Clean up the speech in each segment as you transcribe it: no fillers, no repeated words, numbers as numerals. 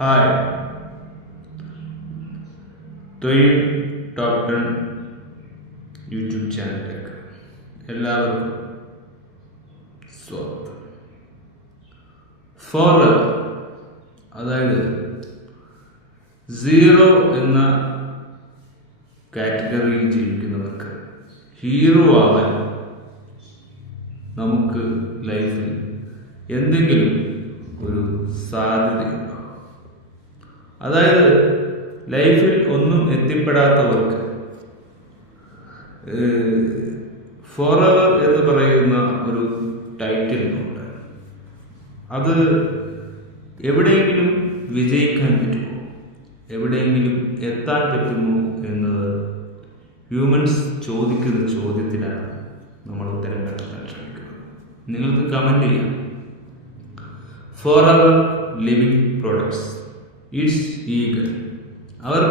Hi, തൊഴിൽ top 10 YouTube ചാനലിലേക്ക് എല്ലാവർക്കും സ്വാഗതം. ഫോർ അതായത് സീറോ എന്ന കാറ്റഗറിയിൽ ജീവിക്കുന്നവർക്ക് ഹീറോ ആവാൻ നമുക്ക് ലൈഫിൽ എന്തെങ്കിലും ഒരു സാധ്യതയുണ്ടോ? അതായത് ലൈഫിൽ ഒന്നും എത്തിപ്പെടാത്തവർക്ക് ഫോർ എവർ എന്ന് പറയുന്ന ഒരു ടൈറ്റിൽ ഉണ്ട്. അത് എവിടെയെങ്കിലും വിജയിക്കാൻ പറ്റുമോ, എവിടെയെങ്കിലും എത്താൻ പറ്റുമോ എന്നത് ഹ്യൂമൻസ് ചോദിക്കുന്ന ചോദ്യത്തിനാണ് നമ്മൾ ഉത്തരം കണ്ടെത്താൻ ശ്രമിക്കുന്നത്. നിങ്ങൾക്ക് കമന്റ് ചെയ്യാം. Forever Living Products it's eagle. അവർ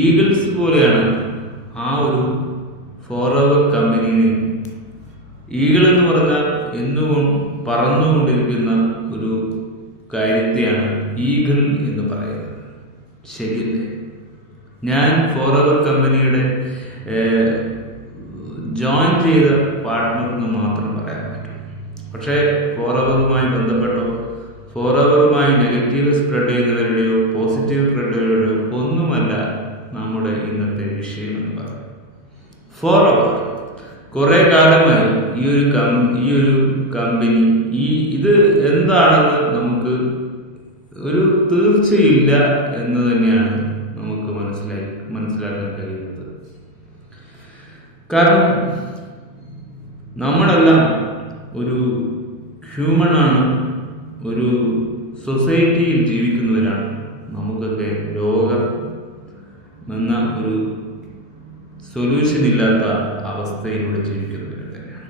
ഈഗിൾസ് പോലെയാണ് ആ ഒരു ഫോർ എവർ കമ്പനിയെ. ഈഗിൾ എന്ന് പറഞ്ഞാൽ എന്നും പറന്നുകൊണ്ടിരിക്കുന്ന ഒരു കാര്യത്തെയാണ് ഈഗിൾ എന്ന് പറയുന്നത്. ശരിയല്ലേ? ഞാൻ ഫോർ എവർ കമ്പനിയുടെ ജോയിൻ ചെയ്ത പാർട്ട്ണർ എന്ന് മാത്രം പറയാൻ പറ്റും. പക്ഷേ ഫോർ എവറുമായി ബന്ധപ്പെട്ടോ ഫോർ എവറുമായി നെഗറ്റീവ് സ്പ്രെഡ് ചെയ്യുന്നവരുടെയോ പോസിറ്റീവ് സ്പ്രെഡുകളുടെയോ ഒന്നുമല്ല നമ്മുടെ ഇന്നത്തെ വിഷയം എന്ന് പറയുന്നത്. ഫോർ എവർ കുറെ കാലമായി ഈ ഒരു കമ്പനി ഇത് എന്താണെന്ന് നമുക്ക് ഒരു തീർച്ചയില്ല എന്ന് തന്നെയാണ് നമുക്ക് മനസ്സിലാക്കാൻ കഴിയുന്നത്. കാരണം നമ്മളെല്ലാം ഒരു ഹ്യൂമനാണ്, ഒരു സൊസൈറ്റിയിൽ ജീവിക്കുന്നവരാണ്. നമുക്കൊക്കെ രോഗം എന്ന ഒരു സൊല്യൂഷൻ ഇല്ലാത്ത അവസ്ഥയിലൂടെ ജീവിക്കുന്നവർ തന്നെയാണ്.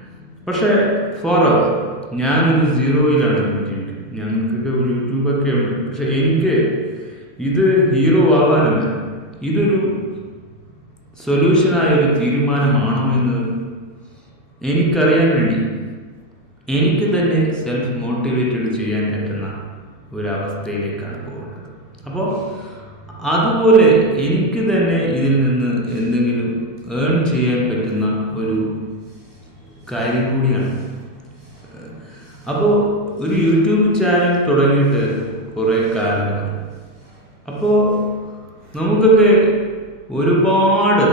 പക്ഷേ ഫോർ എവർ ഞാനൊരു സീറോയിലാണ് ജീവിക്കുന്നത്. ഞങ്ങൾക്കൊക്കെ ഒരു യൂട്യൂബൊക്കെ ഉണ്ട്. പക്ഷെ എനിക്ക് ഇത് ഹീറോ ആവാനല്ല, ഇതൊരു സൊല്യൂഷനായ ഒരു തീരുമാനമാണോ എന്ന് എനിക്കറിയാൻ വേണ്ടി എനിക്ക് തന്നെ സെൽഫ് മോട്ടിവേറ്റഡ് ചെയ്യാൻ പറ്റുന്ന ഒരവസ്ഥയിലേക്കാണ് പോകുന്നത്. അപ്പോൾ അതുപോലെ എനിക്ക് തന്നെ ഇതിൽ നിന്ന് എന്തെങ്കിലും ഏൺ ചെയ്യാൻ പറ്റുന്ന ഒരു കാര്യം കൂടിയാണ്. അപ്പോൾ ഒരു യൂട്യൂബ് ചാനൽ തുടങ്ങിയിട്ട് കുറേ കാലമായി. അപ്പോൾ നമുക്കൊക്കെ ഒരുപാട്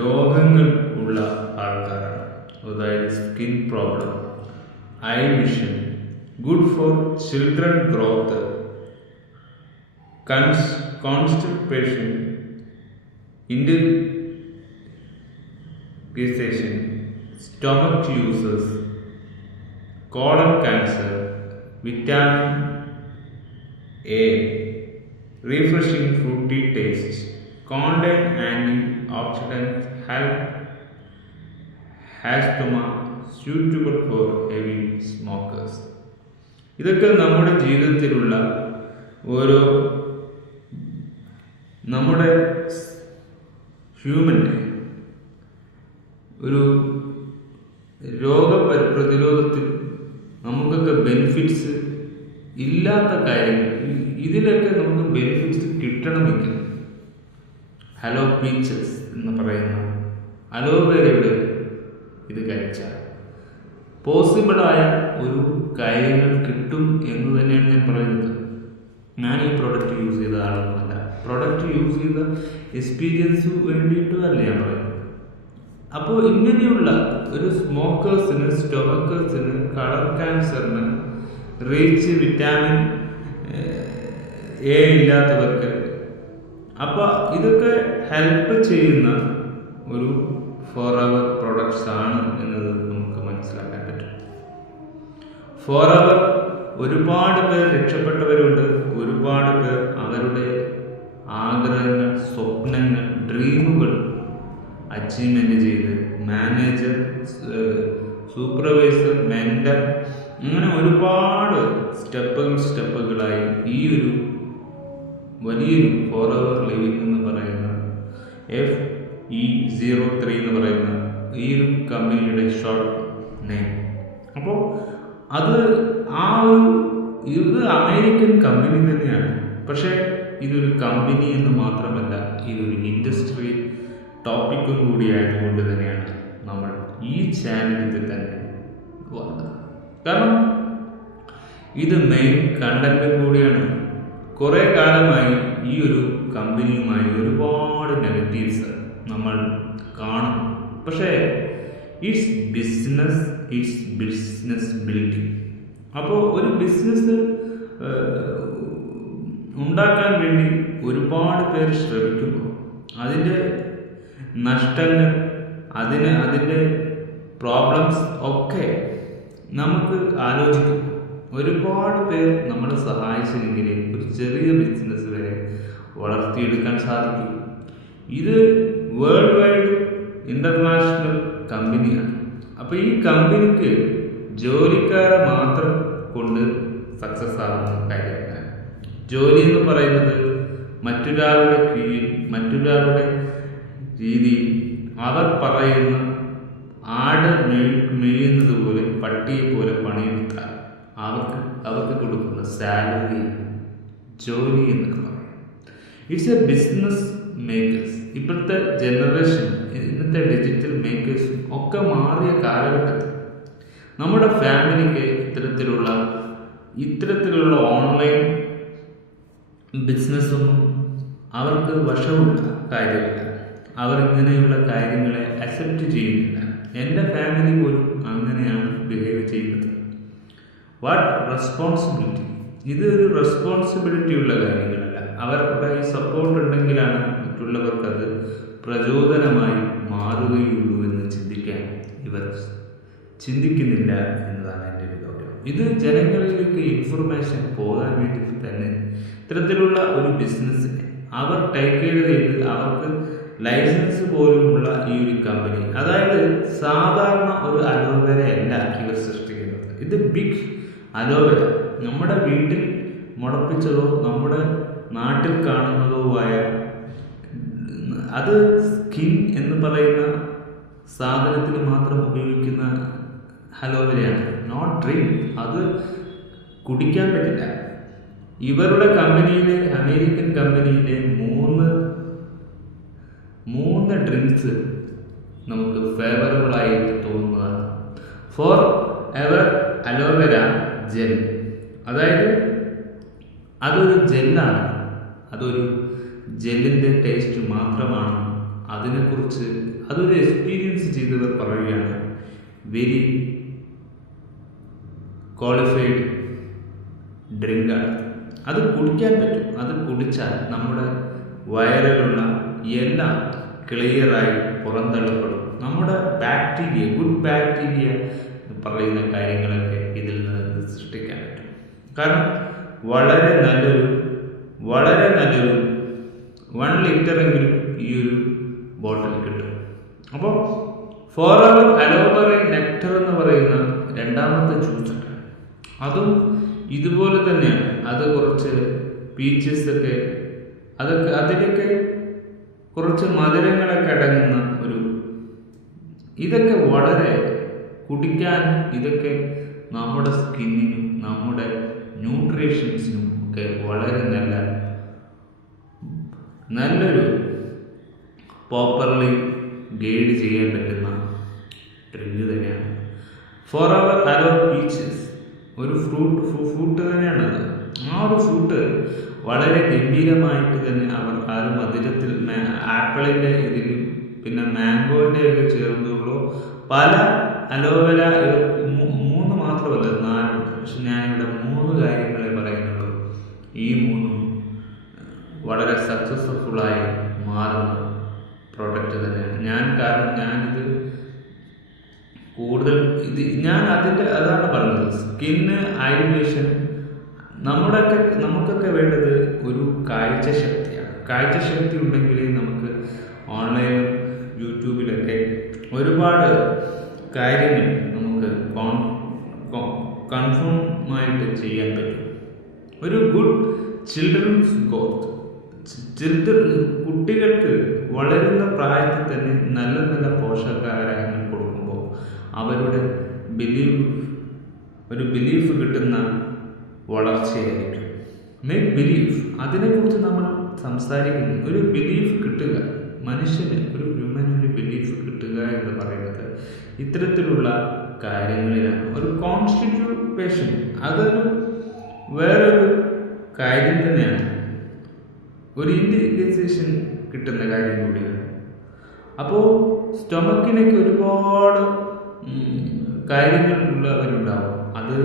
രോഗങ്ങൾ ഉള്ള ആൾക്കാരാണ്. അതായത് skin problem, eye vision, good for children growth, constipation, indigestion, stomach uses, colon cancer, vitamin A, refreshing fruity taste, contain antioxidants, help asthma, suitable for heavy smokers. ഇതൊക്കെ നമ്മുടെ ജീവിതത്തിലുള്ള ഓരോ നമ്മുടെ ഹ്യൂമൻ്റെ ഒരു രോഗപ്രതിരോധത്തിൽ നമുക്കൊക്കെ ബെനിഫിറ്റ്സ് ഇല്ലാത്ത കാര്യങ്ങൾ, ഇതിലൊക്കെ നമുക്ക് ബെനിഫിറ്റ്സ് കിട്ടണമെങ്കിൽ ഹലോ പീച്ചസ് എന്ന് പറയുന്ന അലോവേരയുടെ ഇത് കഴിച്ചാൽ പോസിബിളായ ഒരു കാര്യങ്ങൾ കിട്ടും എന്ന് തന്നെയാണ് ഞാൻ പറയുന്നത്. ഞാൻ ഈ പ്രൊഡക്റ്റ് യൂസ് ചെയ്ത ആളൊന്നുമല്ല, പ്രൊഡക്റ്റ് യൂസ് ചെയ്ത എക്സ്പീരിയൻസ് വേണ്ടിയിട്ടുമല്ല ഞാൻ പറയുന്നത്. അപ്പോൾ ഇങ്ങനെയുള്ള ഒരു സ്മോക്കേഴ്സിന്, സ്റ്റൊമക്കേഴ്സിന്, കളർ ക്യാൻസറിന്, റിച്ച് വിറ്റാമിൻ എ ഇല്ലാത്തവർക്ക്, അപ്പോൾ ഇതൊക്കെ ഹെൽപ്പ് ചെയ്യുന്ന ഒരു ഫോർ എവർ പ്രൊഡക്ട്സ് ആണ് എന്നത് നമുക്ക് മനസ്സിലാക്കാൻ പറ്റും. ഫോർ എവർ ഒരുപാട് പേർ രക്ഷപ്പെട്ടവരുണ്ട്. ഒരുപാട് പേർ അവരുടെ ആഗ്രഹങ്ങൾ, സ്വപ്നങ്ങൾ, ഡ്രീമുകൾ അച്ചീവ്മെന്റ് ചെയ്ത് മാനേജർ, സൂപ്പർവൈസർ, മെന്റർ, അങ്ങനെ ഒരുപാട് സ്റ്റെപ്പുകളായി ഈ ഒരു വലിയൊരു ഫോർ എവർ ലിവിങ് എന്ന് പറയുന്ന FE03 എന്ന് പറയുന്ന ഈ ഒരു കമ്പനിയുടെ ഷോർട്ട് നെയിം. അപ്പോൾ അത് ആ ഒരു ഇത് അമേരിക്കൻ കമ്പനി തന്നെയാണ്. പക്ഷേ ഇതൊരു കമ്പനി എന്ന് മാത്രമല്ല, ഇതൊരു ഇൻഡസ്ട്രി ടോപ്പിക്കും കൂടി ആയതുകൊണ്ട് തന്നെയാണ് നമ്മൾ ഈ ചാനലിൽ തന്നെ വന്നത്. കാരണം ഇത് മെയിൻ കണ്ടന്റ് കൂടിയാണ്. കുറേ കാലമായി ഈ ഒരു കമ്പനിയുമായി ഒരുപാട് നെഗറ്റീവ്സ് നമ്മൾ കാണും. പക്ഷേ ഇറ്റ്സ് ബിസിനസ് ബിൽഡിംഗ്. അപ്പോൾ ഒരു ബിസിനസ് ഉണ്ടാക്കാൻ വേണ്ടി ഒരുപാട് പേർ ശ്രമിക്കുമ്പോൾ അതിൻ്റെ നഷ്ടങ്ങൾ, അതിൻ്റെ പ്രോബ്ലംസ് ഒക്കെ നമുക്ക് ആലോചിക്കും. ഒരുപാട് പേർ നമ്മളെ സഹായിച്ചെങ്കിൽ ഒരു ചെറിയ ബിസിനസ് വരെ വളർത്തിയെടുക്കാൻ സാധിക്കും. ഇത് വേൾഡ് വൈഡ് ഇൻ്റർനാഷണൽ കമ്പനിയാണ്. അപ്പോൾ ഈ കമ്പനിക്ക് ജോലിക്കാരെ മാത്രം കൊണ്ട് സക്സസ് ആവുന്ന കാര്യമല്ല. ജോലി എന്ന് പറയുന്നത് മറ്റൊരാളുടെ കീഴിൽ, മറ്റൊരാളുടെ രീതിയിൽ അവർ പറയുന്ന ആട് മെയ്യുന്നത് പോലെ, പട്ടിയെ പോലെ പണിയെടുത്താൽ അവർക്ക് കൊടുക്കുന്ന സാലറി ജോലി എന്നൊക്കെ പറയും. It's A business makers. ഇപ്പോഴത്തെ ജനറേഷൻ, ഇന്നത്തെ ഡിജിറ്റൽ മേക്കേഴ്സും ഒക്കെ മാറിയ കാലഘട്ടത്തിൽ നമ്മുടെ ഫാമിലിക്ക് ഇത്തരത്തിലുള്ള ഓൺലൈൻ ബിസിനസ്സൊന്നും അവർക്ക് വശമുള്ള കാര്യമില്ല. അവർ ഇങ്ങനെയുള്ള കാര്യങ്ങളെ അക്സെപ്റ്റ് ചെയ്യുന്നില്ല. എൻ്റെ ഫാമിലി പോലും അങ്ങനെയാണ് ബിഹേവ് ചെയ്യുന്നത്. What responsibility? ഇത് ഒരു റെസ്പോൺസിബിലിറ്റി ഉള്ള കാര്യങ്ങളല്ല. അവരുടെ ഈ സപ്പോർട്ട് ഉണ്ടെങ്കിലാണ് മറ്റുള്ളവർക്ക് അത് പ്രചോദനമായി മാറുകയുള്ളൂ എന്ന് ചിന്തിക്കാൻ ഇവർ ചിന്തിക്കുന്നില്ല എന്നതാണ് എൻ്റെ ഒരു ഗൗരവം. ഇത് ജനങ്ങളിലേക്ക് ഇൻഫർമേഷൻ പോകാൻ വേണ്ടി തന്നെ ഇത്തരത്തിലുള്ള ഒരു ബിസിനസ്സിനെ അവർ ടേക്ക് കെയർ ചെയ്ത് അവർക്ക് ലൈസൻസ് പോലുമുള്ള ഈ ഒരു കമ്പനി, അതായത് സാധാരണ ഒരു അലോവേരയല്ല ഇവർ സൃഷ്ടിക്കുന്നത്. ഇത് ബിഗ് അലോവേര, നമ്മുടെ വീട്ടിൽ മുളപ്പിച്ചതോ നമ്മുടെ നാട്ടിൽ കാണുന്നതോ ആയ, അത് സ്കിൻ എന്ന് പറയുന്ന സാധനത്തിന് മാത്രം ഉപയോഗിക്കുന്ന അലോവേരയാണ്, നോട്ട് ഡ്രിങ്ക്. അത് കുടിക്കാൻ പറ്റില്ല. ഇവരുടെ കമ്പനിയിലെ, അമേരിക്കൻ കമ്പനിയിലെ മൂന്ന് ഡ്രിങ്ക്സ് നമുക്ക് ഫേവറബിൾ ആയിട്ട് തോന്നുന്നതാണ്. ഫോർ എവർ അലോവേര ജെൽ, അതായത് അതൊരു ജെല്ലാണ്, അതൊരു ജെല്ലിൻ്റെ ടേസ്റ്റ് മാത്രമാണ്. അതിനെക്കുറിച്ച് അതൊരു എക്സ്പീരിയൻസ് ചെയ്തവർ പറയുകയാണ്, വെരി ക്വാളിഫൈഡ് ഡ്രിങ്കാണ്. അത് കുടിക്കാൻ പറ്റും. അത് കുടിച്ചാൽ നമ്മുടെ വയറിലുള്ള എല്ലാം ക്ലിയറായി പുറന്തള്ളപ്പെടും. നമ്മുടെ ബാക്ടീരിയ, ഗുഡ് ബാക്ടീരിയ പറയുന്ന കാര്യങ്ങളൊക്കെ ഇതിൽ നിന്ന് സൃഷ്ടിക്കാൻ പറ്റും. കാരണം വളരെ നല്ലൊരു 1 ലിറ്ററെങ്കിലും ഈ ഒരു ബോട്ടിൽ കിട്ടും. അപ്പോൾ ഫോറവർ അലോവേര നെക്ടർ എന്ന് പറയുന്ന രണ്ടാമത്തെ ജ്യൂസുണ്ട്. അതും ഇതുപോലെ തന്നെയാണ്. അത് കുറച്ച് പീച്ചസ് ഒക്കെ, അതിലൊക്കെ കുറച്ച് മധുരങ്ങളൊക്കെ അടങ്ങുന്ന ഒരു, ഇതൊക്കെ വളരെ കുടിക്കാൻ, ഇതൊക്കെ നമ്മുടെ സ്കിന്നിനും നമ്മുടെ ന്യൂട്രീഷൻസിനും ഒക്കെ വളരെ നല്ലൊരു പ്രോപ്പർലി ഗൈഡ് ചെയ്യാൻ പറ്റുന്ന ഡ്രിങ്ക് തന്നെയാണ്. ഫോറവർ അലോ പീച്ചസ് ഒരു ഫ്രൂട്ട് തന്നെയാണത്. ആ ഒരു ഫ്രൂട്ട് വളരെ ഗംഭീരമായിട്ട് തന്നെ അവർ ആ ഒരു മധുരത്തിൽ ആപ്പിളിൻ്റെ ഇതിൽ പിന്നെ മാംഗോൻ്റെ ഒക്കെ ചേർന്നുള്ളൂ. പല അലോവേര 3 മാത്രമല്ല 4, പക്ഷെ ഞാനിവിടെ 3 കാര്യങ്ങളെ പറയുന്നുള്ളൂ. ഈ 3 വളരെ സക്സസ്ഫുള്ളായി മാറുന്ന പ്രോഡക്റ്റ് തന്നെയാണ്. കാരണം ഞാനിത് കൂടുതൽ അതാണ് പറഞ്ഞത്. സ്കിന്ന്, ഐവിഷൻ, നമുക്കൊക്കെ വേണ്ടത് ഒരു കാഴ്ചശക്തിയാണ്. കാഴ്ചശക്തി ഉണ്ടെങ്കിൽ നമുക്ക് ഓൺലൈൻ യൂട്യൂബിലൊക്കെ ഒരുപാട് കാര്യങ്ങൾ നമുക്ക് കൺഫേമായിട്ട് ചെയ്യാൻ പറ്റും. ഒരു ഗുഡ് ചിൽഡ്രൻസ് ഗ്രോത്ത്, കുട്ടികൾക്ക് വളരുന്ന പ്രായത്തിൽ തന്നെ നല്ല പോഷകാഹാരങ്ങൾ കൊടുക്കുമ്പോൾ അവരുടെ ബിലീഫ് കിട്ടുന്ന വളർച്ചയായിരിക്കും. മേക്ക് ബിലീഫ്, അതിനെക്കുറിച്ച് നമ്മൾ സംസാരിക്കുന്നു. ഒരു ബിലീഫ് കിട്ടുക, മനുഷ്യന് ഒരു ഹ്യൂമൻ ഒരു ബിലീഫ് കിട്ടുക എന്ന് പറയുന്നത് ഇത്തരത്തിലുള്ള കാര്യങ്ങളിലാണ്. ഒരു കോൺസ്റ്റിറ്റ്യൂഷൻ അതൊരു വേറൊരു കാര്യം തന്നെയാണ്, ഒരു ഇൻഡിക്കേഷൻ കിട്ടുന്ന കാര്യം കൂടിയാണ്. അപ്പോൾ സ്റ്റൊമക്കിനൊക്കെ ഒരുപാട് കാര്യങ്ങൾ ഉള്ളവരുണ്ടാവും, അത്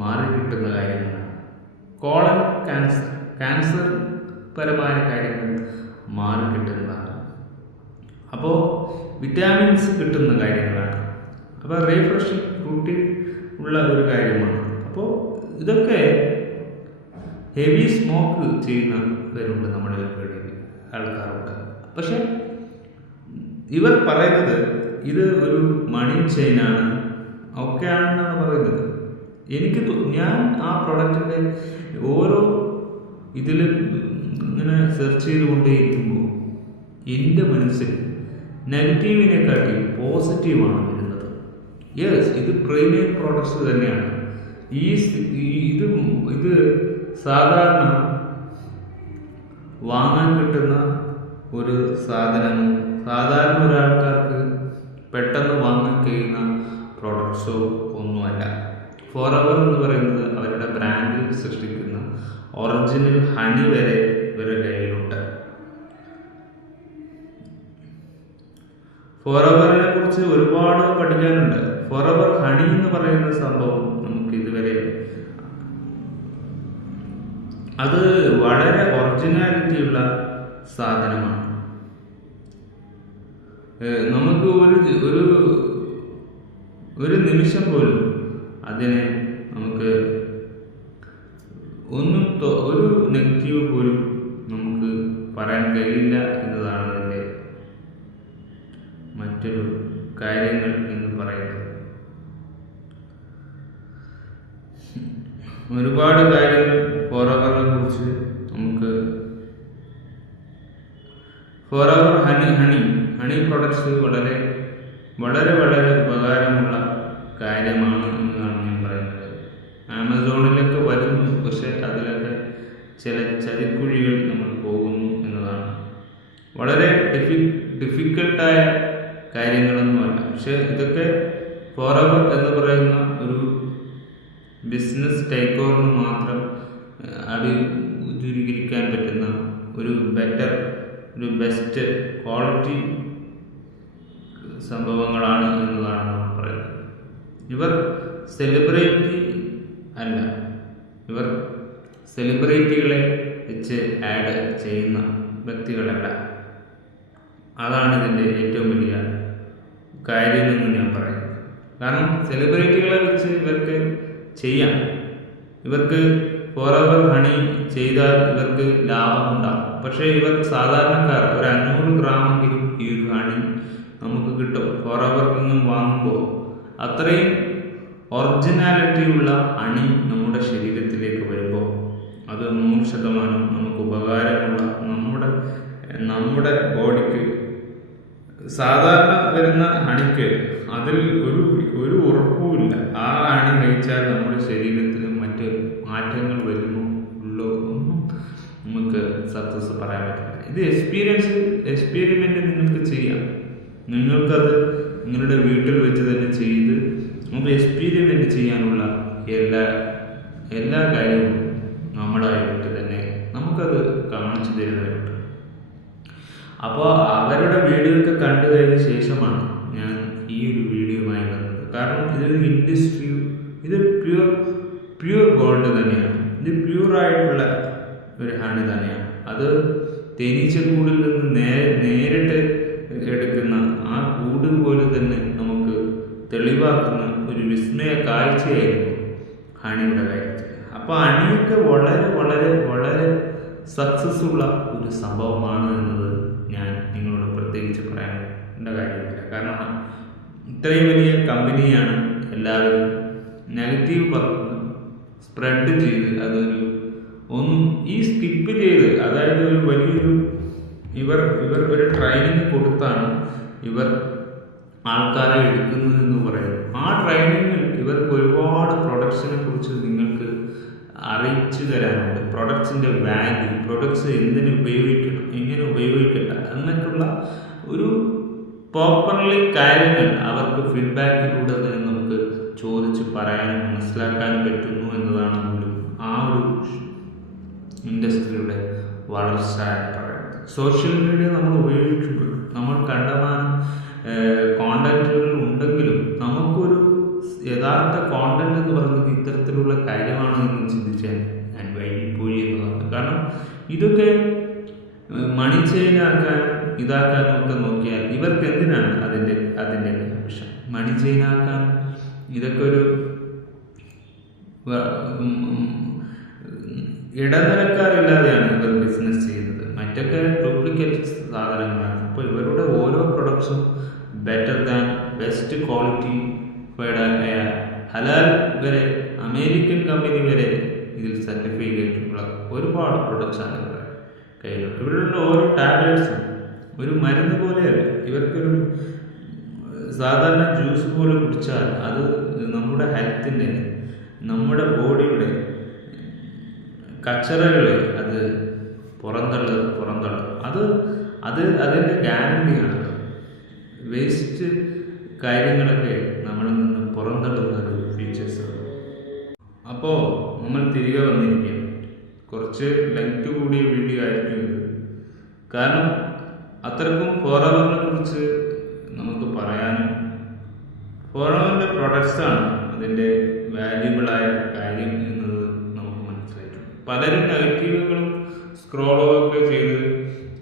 മാറി കിട്ടുന്ന കാര്യങ്ങളാണ്. കോളൻ ക്യാൻസർ പരമായ കാര്യങ്ങൾ മാറി കിട്ടുന്നതാണ്. അപ്പോൾ വിറ്റാമിൻസ് കിട്ടുന്ന കാര്യങ്ങളാണ്. അപ്പോൾ റീഫ്രഷിംഗ് പ്രോട്ടീൻ ഉള്ള ഒരു കാര്യമാണ്. അപ്പോൾ ഇതൊക്കെ ഹെവി സ്മോക്ക് ചെയ്യുന്നവരുണ്ട് നമ്മുടെ ഇടയിൽ, ആൾക്കാരുണ്ട്. പക്ഷെ ഇവർ പറയുന്നത് ഇത് ഒരു മണി ചെയിനാണ് ഒക്കെയാണെന്നാണ് പറയുന്നത്. ഞാൻ ആ പ്രൊഡക്റ്റിൻ്റെ ഓരോ ഇതിലും ഇങ്ങനെ സെർച്ച് ചെയ്തുകൊണ്ടേയിരിക്കുമ്പോൾ എൻ്റെ മനസ്സിൽ നെഗറ്റീവിനെക്കാട്ടി പോസിറ്റീവാണ് വരുന്നത്. യെസ്, ഇത് പ്രീമിയം പ്രോഡക്ട്സ് തന്നെയാണ്. ഇത് സാധാരണ വാങ്ങാൻ കിട്ടുന്ന ഒരു സാധനം, സാധാരണ ഒരാൾക്കാർക്ക് പെട്ടെന്ന് വാങ്ങാൻ കഴിയുന്ന പ്രോഡക്ട്സോ ഒന്നുമല്ല. ഫോറെവർ എന്ന് പറയുന്നത് അവരുടെ ബ്രാൻഡിൽ സൃഷ്ടിക്കുന്ന ഒറിജിനൽ ഹണി വരെ ഇവരുടെ കയ്യിലുണ്ട്. ഫോറെവറിനെ കുറിച്ച് ഒരുപാട് പഠിക്കാനുണ്ട്. ഫോറെവർ ഹണി എന്ന് പറയുന്ന സംഭവം നമുക്ക് ഇതുവരെ അത് വളരെ ഒറിജിനാലിറ്റി ഉള്ള സാധനമാണ്. നമുക്ക് ഒരു നിമിഷം പോലും അതിനെ നമുക്ക് ഒരു നെഗറ്റീവ് പോലും നമുക്ക് പറയാൻ കഴിയില്ല എന്നതാണ് അതിൻ്റെ മറ്റൊരു കാര്യങ്ങൾ എന്ന് പറയുന്നത്. ഒരുപാട് കാര്യങ്ങൾ ഫോറെവറിനെ കുറിച്ച് നമുക്ക് ഫോറെവർ ഹണി പ്രൊഡക്ട്സ് വളരെ വളരെ വളരെ ഉപകാരമുള്ള കാര്യമാണ് എന്നാണ് ഞാൻ പറയുന്നത്. ആമസോണിലൊക്കെ വരുന്നു, പക്ഷെ അതിലൊക്കെ ചില ചതിക്കുഴികൾ നമ്മൾ പോകുന്നു എന്നതാണ്. വളരെ ഡിഫിക്കൽട്ടായ കാര്യങ്ങളൊന്നുമല്ല, പക്ഷെ ഇതൊക്കെ ഫോറെവർ എന്ന് പറയുന്ന ഒരു ബിസിനസ് ടേക്ക് ഓവറിന് മാത്രം ദൂരീകരിക്കാൻ പറ്റുന്ന ഒരു ബെസ്റ്റ് ക്വാളിറ്റി സംഭവങ്ങളാണ് എന്നതാണ് നമ്മൾ പറയുന്നത്. ഇവർ സെലിബ്രിറ്റി അല്ല, ഇവർ സെലിബ്രിറ്റികളെ വെച്ച് ആഡ് ചെയ്യുന്ന വ്യക്തികളല്ല. അതാണ് ഇതിൻ്റെ ഏറ്റവും വലിയ കാര്യം എന്ന് ഞാൻ പറയുന്നത്. കാരണം സെലിബ്രിറ്റികളെ വെച്ച് ഇവർക്ക് ചെയ്യാം, ഇവർക്ക് ഫോറെവർ ഹണി ചെയ്താൽ ഇവർക്ക് ലാഭമുണ്ടാകും. പക്ഷേ ഇവർ സാധാരണക്കാർ ഒരു 500 ഗ്രാമെങ്കിലും ഈ ഒരു ഹണി നമുക്ക് കിട്ടും. ഫോറെവറിൽ നിന്നും വാങ്ങുമ്പോൾ അത്രയും ഒറിജിനാലിറ്റി ഉള്ള ഹണി നമ്മുടെ ശരീരത്തിലേക്ക് വരുമ്പോൾ അത് 100% നമുക്ക് ഉപകാരമുള്ള നമ്മുടെ ബോഡിക്ക് സാധാരണ വരുന്ന ഹണിക്ക് അതിൽ ഒരു ഉറപ്പുമില്ല. ആ ഹണി കഴിച്ചാൽ നമ്മുടെ ശരീരത്തിൽ മറ്റ് മാറ്റങ്ങൾ വരുന്നു ഉള്ളോ ഒന്നും നമുക്ക് സക്സസ് പറയാൻ പറ്റില്ല. ഇത് എക്സ്പീരിമെൻ്റ് നിങ്ങൾക്ക് ചെയ്യാം. നിങ്ങൾക്കത് നിങ്ങളുടെ വീട്ടിൽ വെച്ച് തന്നെ ചെയ്ത് നമുക്ക് എക്സ്പീരിമെൻ്റ് ചെയ്യാനുള്ള എല്ലാ കാര്യവും നമ്മളായിട്ട് തന്നെ നമുക്കത് കാണിച്ചു തരുന്നവരുണ്ട്. അപ്പോൾ അവരുടെ വീഡിയോ ഒക്കെ കണ്ടു കഴിഞ്ഞ ശേഷമാണ് ഞാൻ ഈ ഒരു വീഡിയോയുമായി വന്നത്. കാരണം ഇതൊരു ഇൻഡസ്ട്രി, ഇത് പ്യൂർ ഗോൾഡ് തന്നെയാണ്. ഇത് പ്യൂറായിട്ടുള്ള ഒരു ഹണി തന്നെയാണ്. അത് തേനീച്ചക്കൂടിൽ നിന്ന് നേരിട്ട് എടുക്കുന്ന ആ കൂട് പോലെ തന്നെ നമുക്ക് തെളിവാക്കുന്ന ഒരു വിസ്മയ കാഴ്ചയായിരുന്നു ഹണിയുടെ കാര്യത്തിൽ. അപ്പോൾ ഹണിയൊക്കെ വളരെ വളരെ വളരെ സക്സസ് ഉള്ള ഒരു സംഭവമാണ് എന്നത് ഞാൻ നിങ്ങളോട് പ്രത്യേകിച്ച് പറയേണ്ട കാര്യമില്ല. കാരണം ഇത്രയും വലിയ കമ്പനിയാണ് എല്ലാവരും നെഗറ്റീവ് പറഞ്ഞ് സ്പ്രെഡ് ചെയ്ത് സ്കിപ്പ് ചെയ്ത്, അതായത് ഒരു വലിയൊരു ഇവർ ഒരു ട്രെയിനിങ് കൊടുത്താണ് ഇവർ ആൾക്കാരെ എടുക്കുന്നതെന്ന് പറയുന്നത്. ആ ട്രെയിനിങ്ങിൽ ഇവർക്ക് ഒരുപാട് പ്രൊഡക്ട്സിനെ കുറിച്ച് നിങ്ങൾക്ക് പ്രൊഡക്ട്സിൻ്റെ വാല്യൂ, പ്രൊഡക്ട്സ് എന്തിനു ഉപയോഗിക്കണം, എങ്ങനെ ഉപയോഗിക്കണ്ട എന്നൊക്കെയുള്ള ഒരു പ്രോപ്പർലി കാര്യങ്ങൾ അവർക്ക് ഫീഡ്ബാക്കിലൂടെ തന്നെ നമുക്ക് ചോദിച്ച് പറയാനും മനസ്സിലാക്കാനും പറ്റുന്നു എന്നതാണ് ആ ഒരു ഇൻഡസ്ട്രിയുടെ വളർച്ച എന്ന് പറയുന്നത്. സോഷ്യൽ മീഡിയ നമ്മൾ ഉപയോഗിക്കുമ്പോൾ നമ്മൾ കണ്ടമാനം കോണ്ടന്റുകൾ ഉണ്ടെങ്കിലും നമുക്കൊരു യഥാർത്ഥ കോണ്ടന്റ് എന്ന് പറയുന്നത് ഇത്തരത്തിലുള്ള കാര്യമാണോ എന്ന് ചിന്തിച്ചാൽ ഞാൻ വൈകിപ്പോയി എന്നതാണ്. കാരണം ഇതൊക്കെ മണി ചെയിനാക്കാനും ഇതാക്കാനും ഒക്കെ നോക്കിയാൽ ഇവർക്ക് എന്തിനാണ് അതിൻ്റെ ആവശ്യം? മണി ചെയിനാക്കാൻ ഇതൊക്കെ ഒരു ഇടനിലക്കാരില്ലാതെയാണ് ഇവർ ബിസിനസ് ചെയ്യുന്നത്. മറ്റൊക്കെ ഡ്യൂപ്ലിക്കേറ്റ് സാധനങ്ങളാണ്. അപ്പോൾ ഇവരുടെ ഓരോ പ്രൊഡക്ട്സും ബെറ്റർ ദാൻ ബെസ്റ്റ് ക്വാളിറ്റി ഹലാൽ വരെ അമേരിക്കൻ കമ്പനി വരെ ഇതിൽ സർട്ടിഫൈ ചെയ്തിട്ടുള്ള ഒരുപാട് പ്രൊഡക്ട്സാണ് ഇവരുടെ കയ്യിലുള്ളത്. ഇവരുടെ ഓരോ ടാബ്ലറ്റ്സും ഒരു മരുന്ന് പോലെയല്ല. ഇവർക്കൊരു സാധാരണ ജ്യൂസ് പോലെ കുടിച്ചാൽ അത് നമ്മുടെ ഹെൽത്തിൻ്റെ, നമ്മുടെ ബോഡിയുടെ കച്ചറകളെ അത് പുറന്തള്ളും. അത് അതിൻ്റെ ഗ്യാരണ്ടിയാണ്. വേസ്റ്റ് കാര്യങ്ങളൊക്കെ നമ്മളിൽ നിന്ന് പുറന്തള്ളുന്ന ഒരു ഫീച്ചേഴ്സാണ്. അപ്പോൾ നമ്മൾ തിരികെ വന്നിരിക്കുകയാണ്. കുറച്ച് ലെങ്ത് കൂടിയ വീഡിയോ ആയിരിക്കും ഇത്. കാരണം അത്രക്കും ഫോറവറിനെ കുറിച്ച് നമുക്ക് പറയാനും ഫോറവറിൻ്റെ പ്രൊഡക്ട്സാണ് അതിൻ്റെ വാല്യുബിളായ കാര്യം എന്നത് നമുക്ക് മനസ്സിലായിട്ടുണ്ട്. പലരും നെഗറ്റീവുകളും സ്ക്രോളുകളൊക്കെ ചെയ്ത്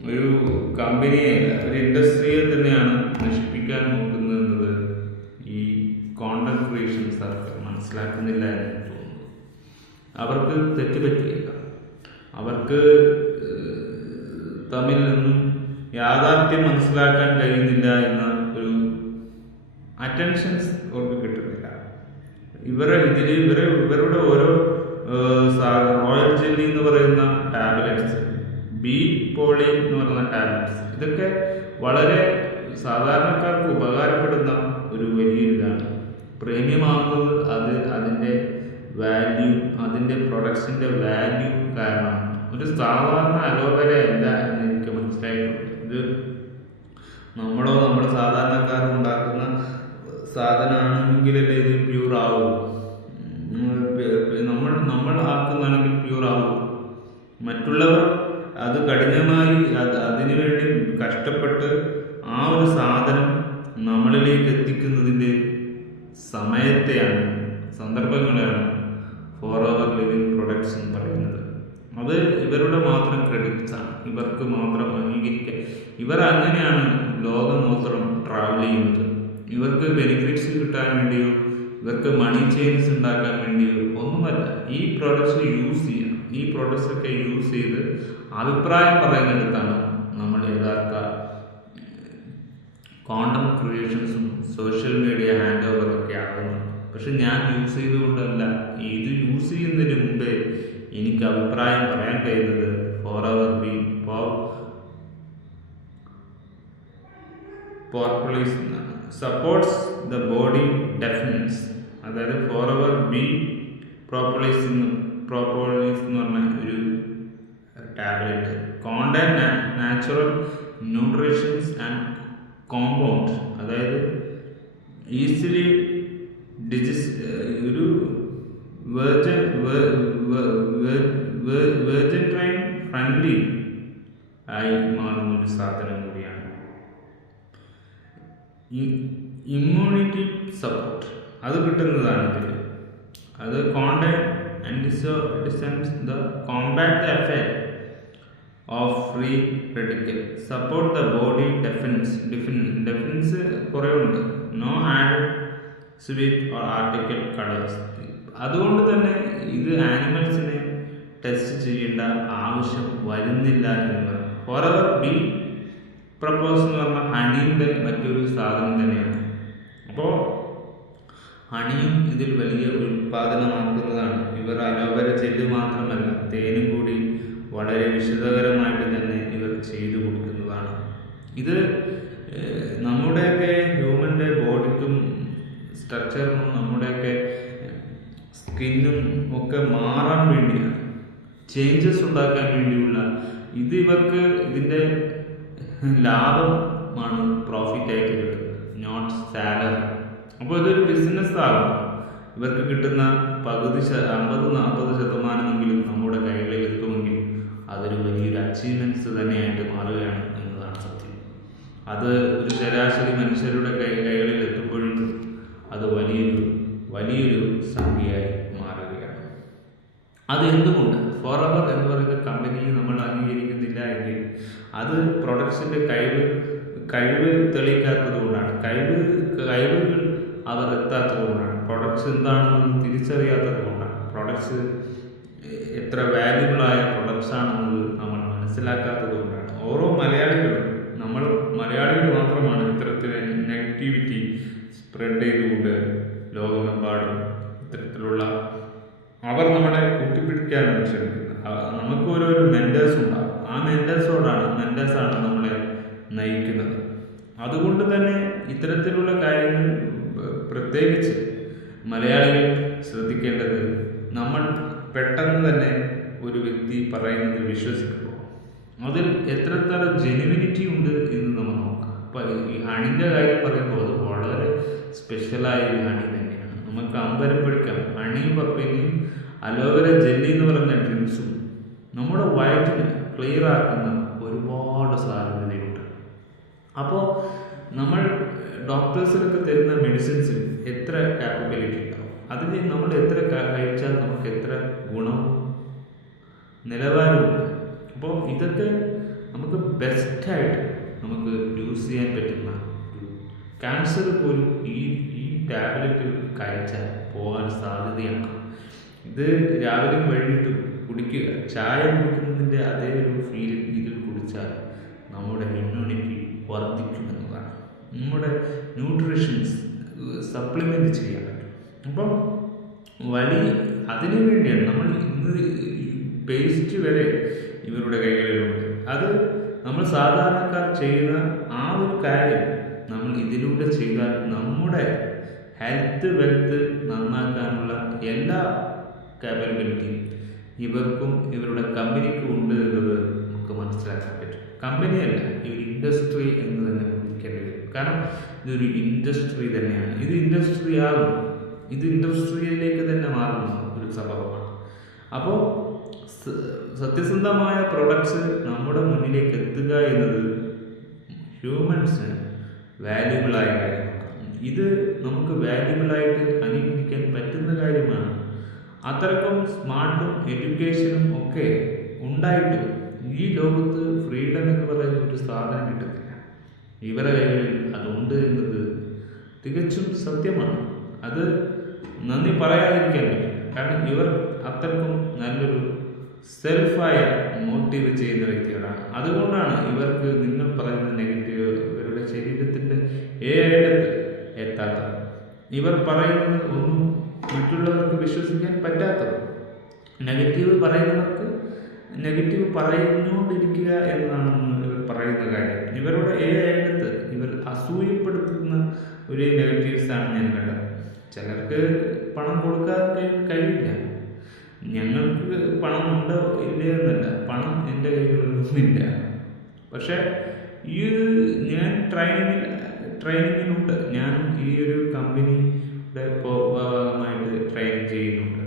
ഒരു കമ്പനിയെ, ഒരു ഇൻഡസ്ട്രിയെ തന്നെയാണ് നശിപ്പിക്കാൻ നോക്കുന്നത് എന്നത് ഈ കോണ്ടന്റ് ക്രിയേഷൻ സർക്കിൾ മനസ്സിലാക്കുന്നില്ല എന്ന് തോന്നുന്നു. അവർക്ക് തെറ്റുപറ്റിയില്ല. അവർക്ക് തമ്മിൽ നിന്നും യാഥാർത്ഥ്യം മനസ്സിലാക്കാൻ കഴിയുന്നില്ല എന്ന ഒരു അറ്റൻഷൻസ് അവർക്ക് കിട്ടുന്നില്ല. ഇവരുടെ ഓരോ റോയൽ ജെല്ലി എന്ന് പറയുന്ന ടാബ്ലറ്റ്സ്, ബി പോളി എന്ന് പറയുന്ന ടാബ്ലറ്റ്സ്, ഇതൊക്കെ വളരെ സാധാരണക്കാർക്ക് ഉപകാരപ്പെടുന്ന ഒരു വലിയൊരു ഇതാണ്. പ്രീമിയമാകുന്നത് അതിൻ്റെ വാല്യൂ, അതിൻ്റെ പ്രൊഡക്ട്സിൻ്റെ വാല്യൂ കാരണമാണ്. ഒരു സാധാരണ അലോവേര അല്ല എന്ന് എനിക്ക് മനസ്സിലായിട്ടുണ്ട്. ഇത് നമ്മുടെ സാധാരണക്കാർ ഉണ്ടാക്കുന്ന സാധനമാണെങ്കിലല്ലേ ഇത് പ്യൂർ ആവും. നമ്മൾ ആക്കുന്നതാണെങ്കിൽ പ്യൂർ ആവും. മറ്റുള്ളവർ അത് കഠിനമായി അതിനു വേണ്ടി കഷ്ടപ്പെട്ട് ആ ഒരു സാധനം നമ്മളിലേക്ക് എത്തിക്കുന്നതിൻ്റെ സമയത്തെയാണ്, സന്ദർഭങ്ങളെയാണ് ഫോറവർ ലിവിങ് പ്രൊഡക്ട്സ് എന്ന് പറയുന്നത്. അത് ഇവരുടെ മാത്രം ക്രെഡിറ്റ്സ് ആണ്, ഇവർക്ക് മാത്രം അംഗീകരിക്കാൻ. ഇവർ അങ്ങനെയാണ് ലോകം മൊത്തം ട്രാവൽ ചെയ്യുന്നത്. ഇവർക്ക് ബെനിഫിറ്റ്സ് കിട്ടാൻ വേണ്ടിയോ ഇവർക്ക് മണി ചെയിൻസ് ഉണ്ടാക്കാൻ വേണ്ടിയോ ഒന്നുമല്ല. ഈ പ്രൊഡക്ട്സ് യൂസ് ചെയ്യണം. ഈ പ്രൊഡക്ട്സ് ഒക്കെ യൂസ് ചെയ്ത് അഭിപ്രായം പറയുന്നിടത്താണ് നമ്മൾ യഥാർത്ഥ കോണ്ടന്റ് ക്രിയേഷൻസും സോഷ്യൽ മീഡിയ ഹാൻഡ് ഓവറൊക്കെ ആകുന്നത്. പക്ഷെ ഞാൻ യൂസ് ചെയ്തുകൊണ്ടല്ല, ഇത് യൂസ് ചെയ്യുന്നതിന് മുമ്പേ എനിക്ക് അഭിപ്രായം പറയാൻ കഴിയുന്നത് ഫോറവർ ബി പോർപ്പുലീസ് എന്നാണ്. Supports the body defence. അതായത് ഫോറവർ ബി പ്രോപ്പോളീസ് എന്ന് പറഞ്ഞ ഒരു tablet content natural nutritions and compound. അതായത് ഈസിലി ഒരു വെർജിറ്റൈൻ ഫ്രണ്ട്ലി ആയി മാറുന്ന ഒരു സാധനം കൂടിയാണ്. ഇമ്മ്യൂണിറ്റി സപ്പോർട്ട് അത് കിട്ടുന്നതാണ് ഇതിൽ. അത് content distance the compact the effect of free radical support the body defence കുറേ ഉണ്ട്. No added sweet or artificial colours. അതുകൊണ്ട് തന്നെ ഇത് ആനിമൽസിനെ ടെസ്റ്റ് ചെയ്യേണ്ട ആവശ്യം വരുന്നില്ല എന്ന് പറയും. ഫോറവർ ബി പ്രപ്പോസ് എന്ന് പറഞ്ഞാൽ ഹണിയുടെ മറ്റൊരു സാധനം തന്നെയാണ്. അപ്പോൾ ഹണിയും ഇതിൽ വലിയ ഉൽപാദനമാക്കുന്നതാണ്. ഇവർ അലോവേര ജെല്ല് മാത്രമല്ല, തേനും കൂടി വളരെ വിശദകരമായിട്ട് തന്നെ ഇവർ ചെയ്തു കൊടുക്കുന്നതാണ്. ഇത് നമ്മുടെയൊക്കെ ഹ്യൂമൻ്റെ ബോഡിക്കും സ്ട്രക്ചറിനും നമ്മുടെയൊക്കെ സ്കിന്നും ഒക്കെ മാറാൻ വേണ്ടിയാണ്, ചേഞ്ചസ് ഉണ്ടാക്കാൻ വേണ്ടിയുള്ള ഇത് ഇവർക്ക് ഇതിൻ്റെ ലാഭമാണ് പ്രോഫിറ്റ് ആയിട്ട് കിട്ടുന്നത്, നോട്ട് സാലറി. അപ്പോൾ ഇതൊരു ബിസിനസ് ആകും. ഇവർക്ക് കിട്ടുന്ന പകുതി 50-40% നമ്മുടെ കൈകളിൽ എത്തുമെങ്കിൽ അതൊരു വലിയൊരു അച്ചീവ്മെൻറ്റ്സ് തന്നെയായിട്ട് മാറുകയാണ് എന്നതാണ് സത്യം. അത് ഒരു ശരാശരി മനുഷ്യരുടെ കൈകളിൽ എത്തുമ്പോഴേക്കും അത് വലിയൊരു സംഖ്യയായി മാറുകയാണ്. അത് എന്തുകൊണ്ട് ഫോറെവർ എന്ന് പറയുന്ന കമ്പനിയെ നമ്മൾ അംഗീകരിക്കുന്നില്ല എങ്കിൽ അത് പ്രൊഡക്ട്സിൻ്റെ കഴിവ് തെളിയിക്കാത്തത് കൊണ്ടാണ്, കഴിവുകൾ അവർ എത്താത്തത് കൊണ്ടാണ്, പ്രൊഡക്ട്സ് എന്താണെന്ന് തിരിച്ചറിയാത്തത് കൊണ്ടാണ്, പ്രൊഡക്ട്സ് എത്ര വാല്യുബിളായ പ്രൊഡക്ട്സ് ആണെന്നത് നമ്മൾ മനസ്സിലാക്കാത്തത് കൊണ്ടാണ്. ഓരോ മലയാളികൾ മാത്രമാണ് ഇത്തരത്തിലെ നെഗറ്റിവിറ്റി സ്പ്രെഡ് ചെയ്തുകൊണ്ട് ലോകമെമ്പാടും ഇത്തരത്തിലുള്ള അവർ നമ്മളെ കൂട്ടിപ്പിടിക്കാനാണ് ശ്രമിക്കുന്നത്. നമുക്ക് ഓരോരോ മെൻറ്റേഴ്സ് ഉണ്ടാകും. ആ മെൻറ്റേഴ്സാണ് നമ്മളെ നയിക്കുന്നത്. അതുകൊണ്ട് തന്നെ ഇത്തരത്തിലുള്ള കാര്യങ്ങൾ പ്രത്യേകിച്ച് മലയാളികൾ ശ്രദ്ധിക്കേണ്ടത്, നമ്മൾ പെട്ടെന്ന് തന്നെ ഒരു വ്യക്തി പറയുന്നത് വിശ്വസിക്കുമ്പോൾ അതിൽ എത്രത്തോളം ജെനുവിനിറ്റി ഉണ്ട് എന്ന് നമ്മൾ നോക്കാം. അപ്പോൾ ഈ ഹണിൻ്റെ കാര്യം പറയുമ്പോൾ അത് വളരെ സ്പെഷ്യലായ ഒരു ഹണി തന്നെയാണ്. നമുക്ക് അമ്പരപ്പെടുക്കാം. ഹണിയും പപ്പയും അലോവേര ജെല്ലി എന്ന് പറഞ്ഞ ഡ്രിങ്ക്സും നമ്മുടെ വയറ്റിന് ക്ലിയർ ആക്കുന്ന ഒരുപാട് സാധ്യതയുണ്ട്. അപ്പോൾ നമ്മൾ ഡോക്ടേഴ്സിനൊക്കെ തരുന്ന മെഡിസിൻസിൽ എത്ര കാപ്പബിലിറ്റി ഉണ്ടാവും, അതിന് നമ്മൾ എത്ര കഴിച്ചാൽ നമുക്ക് എത്ര ഗുണവും നിലവാരവും. അപ്പോൾ ഇതൊക്കെ നമുക്ക് ബെസ്റ്റായിട്ട് നമുക്ക് യൂസ് ചെയ്യാൻ പറ്റുന്ന ക്യാൻസർ പോലും ഈ ടാബ്ലറ്റ് കഴിച്ചാൽ പോകാൻ സാധ്യതയാണ്. ഇത് രാവിലെയും വൈകിട്ടും കുടിക്കുക, ചായ കുടിക്കുന്നതിൻ്റെ അതേ ഒരു ഫീൽ ഇതിൽ കുടിച്ചാൽ നമ്മുടെ ഇമ്മ്യൂണിറ്റി വർദ്ധിക്കുമെന്നതാണ്. നമ്മുടെ ന്യൂട്രീഷൻസ് സപ്ലിമെൻ്റ് ചെയ്യാൻ പറ്റും. അപ്പം അതിനു വേണ്ടിയാണ് നമ്മൾ ഇന്ന് പേസ്റ്റ് വരെ ഇവരുടെ കൈകളിലുണ്ട്. അത് നമ്മൾ സാധാരണക്കാർ ചെയ്യുന്ന ആ ഒരു കാര്യം നമ്മൾ ഇതിലൂടെ ചെയ്താൽ നമ്മുടെ ഹെൽത്ത് വെൽത്ത് നന്നാക്കാനുള്ള എല്ലാ കാപ്പബിലിറ്റിയും ഇവർക്കും ഇവരുടെ കമ്പനിക്കും ഉണ്ട് എന്നത് നമുക്ക് മനസ്സിലാക്കാൻ പറ്റും. കമ്പനിയല്ല, ഈ ഒരു ഇൻഡസ്ട്രി എന്ന് തന്നെ വിളിക്കേണ്ടി വരും. കാരണം ഇതൊരു ഇൻഡസ്ട്രി തന്നെയാണ്. ഇത് ഇൻഡസ്ട്രിയാകും, ഇത് ഇൻഡസ്ട്രിയിലേക്ക് തന്നെ മാറുന്ന ഒരു സംഭവമാണ്. അപ്പോൾ സത്യസന്ധമായ പ്രൊഡക്ട്സ് നമ്മുടെ മുന്നിലേക്ക് എത്തുക എന്നത് ഹ്യൂമൻസിന് വാല്യുബിളായ കാര്യമാണ്. ഇത് നമുക്ക് വാല്യുബിളായിട്ട് അംഗീകരിക്കാൻ പറ്റുന്ന കാര്യമാണ്. അത്രക്കും സ്മാർട്ടും എഡ്യൂക്കേഷനും ഒക്കെ ഉണ്ടായിട്ടും ഈ ലോകത്ത് ഫ്രീഡം എന്ന് പറയുന്ന ഒരു സാധനം കിട്ടുന്നില്ല. ഇവരുടെ കൈകളിൽ അതുണ്ട് എന്നത് തികച്ചും സത്യമാണ്. അത് നന്ദി പറയാതിരിക്കാൻ പറ്റില്ല. കാരണം ഇവർ അത്രക്കും നല്ലൊരു സെൽഫായ മോട്ടീവ് ചെയ്യുന്ന വ്യക്തികളാണ്. അതുകൊണ്ടാണ് ഇവർക്ക് നിങ്ങൾ പറയുന്ന നെഗറ്റീവ് ഇവരുടെ ശരീരത്തിൻ്റെ ഏഴെടുത്ത് എത്താത്തത്. ഇവർ പറയുന്നത് ഒന്നും മറ്റുള്ളവർക്ക് വിശ്വസിക്കാൻ പറ്റാത്തത്. നെഗറ്റീവ് പറയുന്നവർക്ക് നെഗറ്റീവ് പറഞ്ഞുകൊണ്ടിരിക്കുക എന്നതാണ് ഇവർ പറയുന്ന കാര്യം. ഇവരുടെ ഏഴെടുത്ത് ഇവർ അസൂയപ്പെടുത്തുന്ന ഒരു നെഗറ്റീവ്സാണ് ഞാൻ കണ്ടത്. ചിലർക്ക് പണം കൊടുക്കാൻ കഴിയില്ല. ഞങ്ങൾക്ക് പണം ഉണ്ടോ ഇല്ലേ എന്നല്ല, പണം എൻ്റെ കൈകളിലൊന്നുമില്ല. പക്ഷെ ഞാൻ ട്രെയിനിങ്ങിനുണ്ട്. ഞാൻ ഈ ഒരു കമ്പനിയുടെ ഭാഗമായിട്ട് ട്രെയിനിങ് ചെയ്യുന്നുണ്ട്.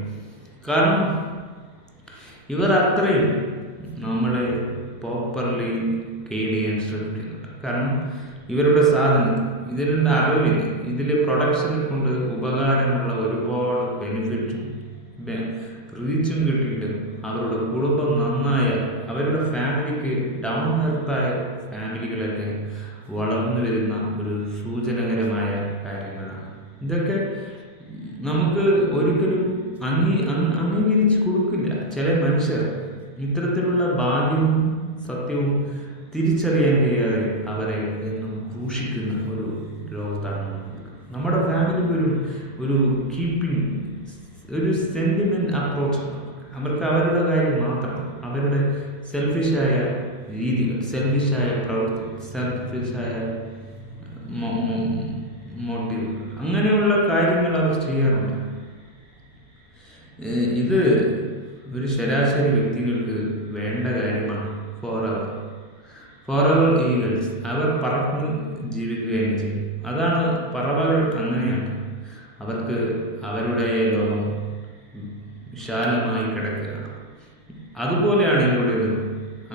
കാരണം ഇവർ അത്രയും നമ്മളെ പ്രോപ്പർലി ഗൈഡ് ചെയ്യാൻ ശ്രമിക്കുന്നുണ്ട്. കാരണം ഇവരുടെ സാധനം, ഇതിലുള്ള അറിവിൽ, ഇതിലെ പ്രൊഡക്ഷൻ കൊണ്ട് ഉപകാരമുള്ള ഒരുപാട് ബെനിഫിറ്റും റീച്ചും കിട്ടിയിട്ട് അവരുടെ കുടുംബം നന്നായ, അവരുടെ ഫാമിലിക്ക് ഡൗൺ എർത്തായ ഫാമിലികളൊക്കെ വളർന്നു വരുന്ന ഒരു സൂചനകരമായ കാര്യങ്ങളാണ്. ഇതൊക്കെ നമുക്ക് ഒരിക്കലും അംഗീകരിച്ച് കൊടുക്കില്ല ചില മനുഷ്യർ. ഇത്തരത്തിലുള്ള ഭാഗ്യവും സത്യവും തിരിച്ചറിയാൻ കഴിയാതെ അവരെ എന്നും ക്രൂശിക്കുന്ന ഒരു ലോകത്താണ് നമ്മുടെ ഫാമിലി. ഒരു കീപ്പിംഗ്, ഒരു സെന്റിമെന്റ് അപ്രോച്ച്. അവർക്ക് അവരുടെ കാര്യം മാത്രം, അവരുടെ സെൽഫിഷായ രീതികൾ, സെൽഫിഷായ പ്രവൃത്തി, സെൽഫിഷായ മോട്ടീവ്, അങ്ങനെയുള്ള കാര്യങ്ങൾ അവർ ചെയ്യാറുണ്ട്. ഇത് ഒരു ശരാശരി വ്യക്തികൾക്ക് വേണ്ട കാര്യമാണ് ഫോറവർ ഈഗിൾസ്. അവർ പറന്ന് ജീവിക്കുകയും ചെയ്യും. അതാണ് പറവകൾ. അങ്ങനെയാണ് അവർക്ക് അവരുടെ ലോകം വിശാലമായി കിടക്കുകയാണ്. അതുപോലെയാണ് ഇവിടേത്.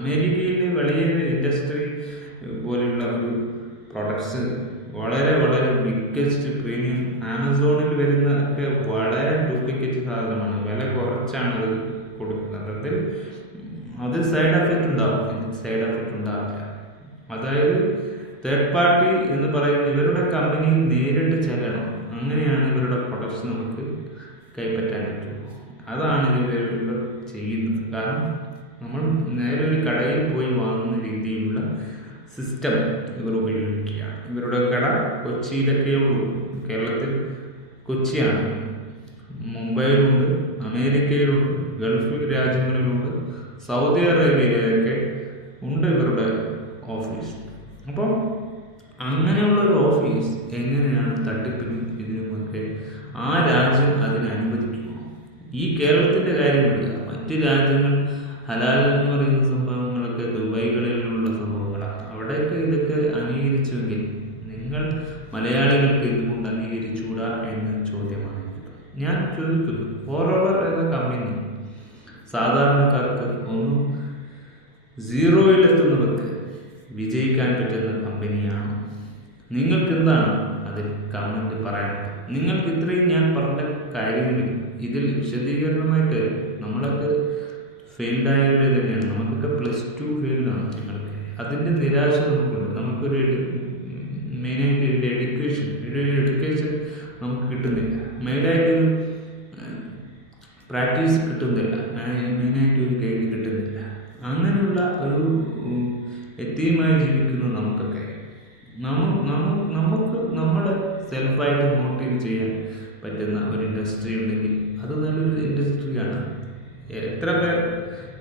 അമേരിക്കയിലെ വലിയ ഇൻഡസ്ട്രി പോലെയുള്ള ഒരു പ്രൊഡക്ട്സ് വളരെ വളരെ ബിഗ്ഗസ്റ്റ് പ്രീമിയം ആമസോണിൽ വരുന്ന ഒക്കെ വളരെ ഡ്യൂപ്ലിക്കേറ്റ് സാധനമാണ്. വില കുറച്ചാണ് അത് കൊടുക്കുന്നത്. അത് സൈഡ് എഫക്റ്റ് ഉണ്ടാവില്ല. അതായത് തേർഡ് പാർട്ടി എന്ന് പറയുന്ന ഇവരുടെ കമ്പനിയിൽ നേരിട്ട് ചെല്ലണം. അങ്ങനെയാണ് ഇവരുടെ പ്രൊഡക്ട്സ് നമുക്ക് കൈപ്പറ്റാൻ പറ്റും. അതാണ് ഇവർ ചെയ്യുന്നത്. കാരണം നമ്മൾ നേരെ ഒരു കടയിൽ പോയി വാങ്ങുന്ന രീതിയിലുള്ള സിസ്റ്റം ഇവർ ഉപയോഗിക്കുകയാണ്. ഇവരുടെ കട കൊച്ചിയിലൊക്കെ ഉള്ളൂ. കേരളത്തിൽ കൊച്ചിയാണ്. മുംബൈയിലുണ്ട്, അമേരിക്കയിലുണ്ട്, ഗൾഫ് രാജ്യങ്ങളിലുണ്ട്, സൗദി അറേബ്യയിലൊക്കെ ഉണ്ട് ഇവരുടെ ഓഫീസ്. അപ്പം അങ്ങനെയുള്ളൊരു ഓഫീസ് എങ്ങനെയാണ് തട്ടിപ്പിനും ഇതിനുമൊക്കെ ആ രാജ്യം അതിനെ അനുവദിക്കുമോ? ഈ കേരളത്തിൻ്റെ കാര്യമില്ല. മറ്റ് രാജ്യങ്ങൾ ഹലാൽ എന്ന് പറയുന്ന സംഭവങ്ങളൊക്കെ ദുബൈകളിലുള്ള സംഭവങ്ങളാണ്. അവിടെയൊക്കെ ഇതൊക്കെ അംഗീകരിച്ചുവെങ്കിൽ നിങ്ങൾ മലയാളികൾക്ക് ഇതുകൊണ്ട് അംഗീകരിച്ചുകൂടാ എന്ന ചോദ്യമാണ് ഞാൻ ചോദിക്കുന്നത്. ഫോറവർ എന്ന കമ്പനി സാധാരണക്കാർക്ക് ഒന്നും സീറോയിലെത്തുന്നവർക്ക് വിജയിക്കാൻ പറ്റുന്ന കമ്പനിയാണ്. നിങ്ങൾക്ക് എന്താണ് അതിൽ കമൻറ്റ് പറയാനുള്ളത്? നിങ്ങൾക്ക് ഇത്രയും ഞാൻ പറഞ്ഞ കാര്യങ്ങളിൽ ഇതിൽ വിശദീകരണമായിട്ട് നമ്മളൊക്കെ ഫെയിൽഡായവരെ തന്നെയാണ്. നമുക്കൊക്കെ +2 ഫെയിൽഡാണ്. ഞങ്ങൾക്ക് അതിൻ്റെ നിരാശ നമുക്കുണ്ട്. നമുക്കൊരു മെയിനായിട്ട് എഡ്യൂക്കേഷൻ നമുക്ക് കിട്ടുന്നില്ല. മെയിനായിട്ടൊരു പ്രാക്ടീസ് കിട്ടുന്നില്ല. മെയിനായിട്ടൊരു ഗൈഡ് കിട്ടുന്നില്ല. അങ്ങനെയുള്ള ഒരു എത്തിയുമായി ജീവിക്കുന്ന നമുക്കൊക്കെ നമുക്ക് നമ്മളെ സെൽഫായിട്ട് മോട്ടിവേറ്റ് ചെയ്യാൻ പറ്റുന്ന ഒരു ഇൻഡസ്ട്രി ഉണ്ടെങ്കിൽ അത് നല്ലൊരു ഇൻഡസ്ട്രിയാണ്. എത്ര പേർ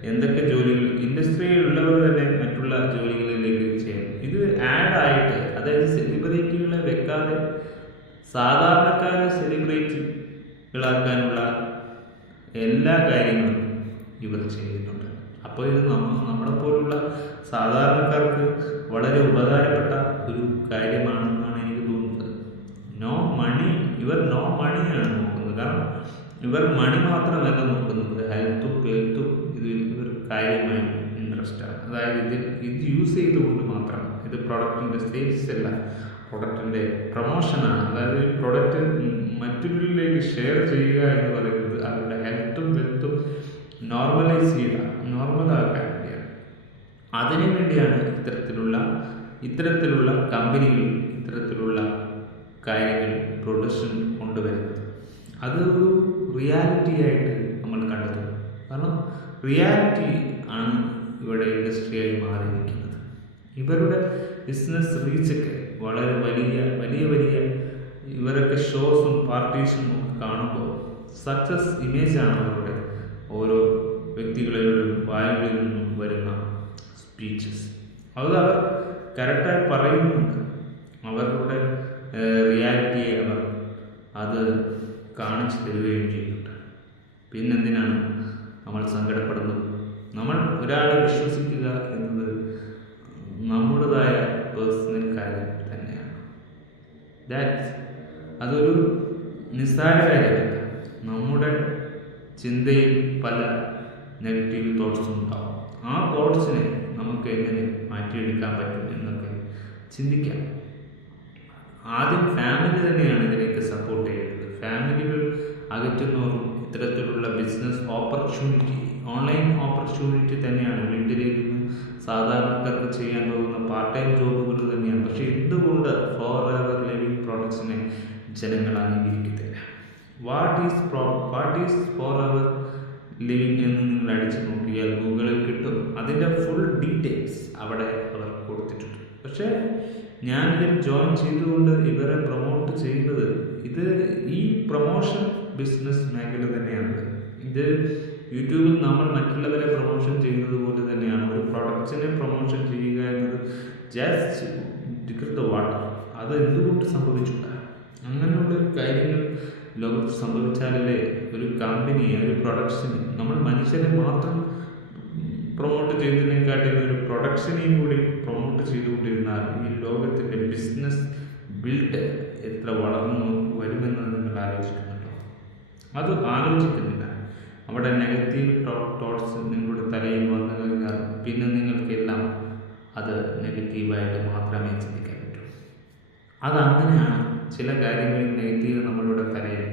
എന്തൊക്കെ ജോലികൾ ഇൻഡസ്ട്രിയിലുള്ളവർ തന്നെ മറ്റുള്ള ജോലികളിലേക്ക് ചെയ്യും. ഇത് ആഡായിട്ട്, അതായത് സെലിബ്രിറ്റികളെ വെക്കാതെ സാധാരണക്കാരെ സെലിബ്രിറ്റികളാക്കാനുള്ള എല്ലാ കാര്യങ്ങളും ഇവർ ചെയ്യുന്നുണ്ട്. അപ്പോൾ ഇത് നമ്മളെപ്പോലുള്ള സാധാരണക്കാർക്ക് വളരെ ഉപകാരപ്പെട്ട ഒരു കാര്യമാണെന്നാണ് എനിക്ക് തോന്നുന്നത്. ഇവർ നോ മണിയാണ് നോക്കുന്നത്. കാരണം ഇവർ മണി മാത്രമല്ല നോക്കുന്നത്, ഹെൽത്തും വെൽത്തും ഇതിൽ ഇവർ കാര്യമായി ഇൻട്രസ്റ്റാണ്. അതായത് ഇത് യൂസ് ചെയ്തുകൊണ്ട് മാത്രം. ഇത് പ്രൊഡക്റ്റിൻ്റെ സെയിൽസ് അല്ല, പ്രൊഡക്റ്റിൻ്റെ പ്രൊമോഷനാണ്. അതായത് പ്രൊഡക്റ്റ് മറ്റൊരുവരിലേക്ക് ഷെയർ ചെയ്യുക എന്ന് പറയുന്നത് അവരുടെ ഹെൽത്തും വെൽത്തും നോർമലാക്കാൻ വേണ്ടിയാണ്. അതിനു വേണ്ടിയാണ് ഇത്തരത്തിലുള്ള കമ്പനികൾ ഇത്തരത്തിലുള്ള കാര്യങ്ങൾ പ്രൊഡക്ഷൻ കൊണ്ടുവരുന്നത്. അതൊരു റിയാലിറ്റി ആയിട്ട് നമ്മൾ കണ്ടെത്തുന്നു. കാരണം റിയാലിറ്റി ആണ് ഇവിടെ ഇൻഡസ്ട്രിയായി മാറിയിരിക്കുന്നത്. ഇവരുടെ ബിസിനസ് റീച്ചൊക്കെ വളരെ വലിയ ഇവരൊക്കെ ഷോസും പാർട്ടീസും ഒക്കെ കാണുമ്പോൾ സക്സസ് ഇമേജാണ് അവരുടെ ഓരോ വ്യക്തികളിലും വായുകളിൽ നിന്നും വരുന്ന സ്പീച്ചസ്. അത് അവർ കറക്റ്റായി പറയുന്നുണ്ട്. അവരുടെ റിയാലിറ്റിയെ അവർ അത് കാണിച്ചു തരികയും ചെയ്യുന്നുണ്ട്. പിന്നെന്തിനാണ് നമ്മൾ സങ്കടപ്പെടുന്നത്? നമ്മൾ ഒരാളെ വിശ്വസിക്കുക എന്നത് നമ്മുടേതായ പേഴ്സണൽ കാര്യം തന്നെയാണ്. അതൊരു നിസ്സാര കാര്യമല്ല. നമ്മുടെ ചിന്തയിൽ പല നെഗറ്റീവ് തോട്ട്സും ഉണ്ടാവും. ആ തോട്ട്സിനെ നമുക്ക് എങ്ങനെ മാറ്റിയെടുക്കാൻ പറ്റും എന്നൊക്കെ ചിന്തിക്കാം. ആദ്യം ഫാമിലി തന്നെയാണ് ഇതിലേക്ക് സപ്പോർട്ട് ചെയ്യുന്നത്. ഫാമിലികൾ അകറ്റുന്നവരും ഇത്തരത്തിലുള്ള ബിസിനസ് ഓപ്പർച്യൂണിറ്റി, ഓൺലൈൻ ഓപ്പർച്യൂണിറ്റി തന്നെയാണ്. വീട്ടിലിരുന്ന് സാധാരണക്കാർക്ക് ചെയ്യാൻ പോകുന്ന പാർട്ട് ടൈം ജോബുകൾ തന്നെയാണ്. പക്ഷേ എന്തുകൊണ്ട് ഫോറെവർ ലിവിങ് പ്രോഡക്ട്സിനെ ജനങ്ങൾ അംഗീകരിക്കത്തില്ല? വാട്ട് ഈസ് ഫോറെവർ ലിവിങ് എന്ന് നിങ്ങൾ അടിച്ചു നോക്കിയാൽ ഗൂഗിളിൽ കിട്ടും. അതിൻ്റെ ഫുൾ ഡീറ്റെയിൽസ് അവിടെ അവർ കൊടുത്തിട്ടുണ്ട്. പക്ഷേ ഞാനിതിൽ ജോയിൻ ചെയ്തുകൊണ്ട് ഇവരെ പ്രൊമോട്ട് ചെയ്യുന്നത് ഈ പ്രൊമോഷൻ ബിസിനസ് മേഖല തന്നെയാണ്. ഇത് യൂട്യൂബിൽ നമ്മൾ മറ്റുള്ളവരെ പ്രൊമോഷൻ ചെയ്യുന്നത് പോലെ തന്നെയാണ്. ഒരു പ്രൊഡക്റ്റിനെ പ്രൊമോഷൻ ചെയ്യുക എന്നത് ജസ്റ്റ് ഡിക്കർ ദ വാട്ടർ. അത് എന്തുകൊണ്ട് സംഭവിച്ചില്ല? അങ്ങനെയുള്ള കാര്യങ്ങൾ ലോകത്ത് സംഭവിച്ചാലല്ലേ ഒരു കമ്പനിയെ, ഒരു പ്രൊഡക്ഷനെ, നമ്മൾ മനുഷ്യരെ മാത്രം പ്രൊമോട്ട് ചെയ്തതിനെക്കാട്ടിൽ ഒരു പ്രൊഡക്ഷനെയും കൂടി പ്രൊമോട്ട് ചെയ്തുകൊണ്ടിരുന്നാൽ ഈ ലോകത്തിൻ്റെ ബിസിനസ് ബിൽഡ് എത്ര വളർന്നു വരുമെന്ന് നിങ്ങൾ ആലോചിക്കുന്നുണ്ടോ? അത് ആലോചിക്കുന്നില്ല. അവിടെ നെഗറ്റീവ് തോട്ട്സ് നിങ്ങളുടെ തലയിൽ വന്നു കഴിഞ്ഞാൽ പിന്നെ നിങ്ങൾക്കെല്ലാം അത് നെഗറ്റീവായിട്ട് മാത്രമേ ചിന്തിക്കാൻ പറ്റൂ. അതങ്ങനെയാണ്. ചില കാര്യങ്ങളിൽ നെഗറ്റീവ് നമ്മളുടെ തലയിൽ